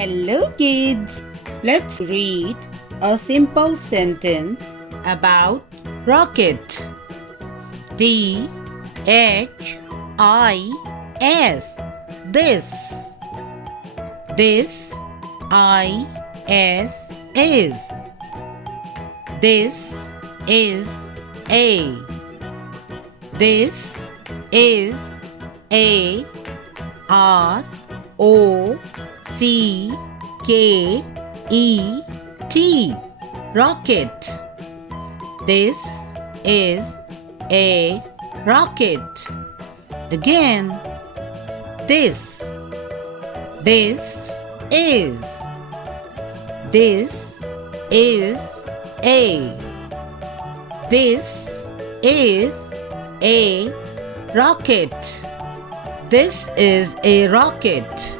Hello kids! Let's read a simple sentence about rocket. This. This. This. Is. This is a. This is a rocket. Rocket. This is a rocket. Again. This. This is. This is a. This is a rocket. This is a rocket.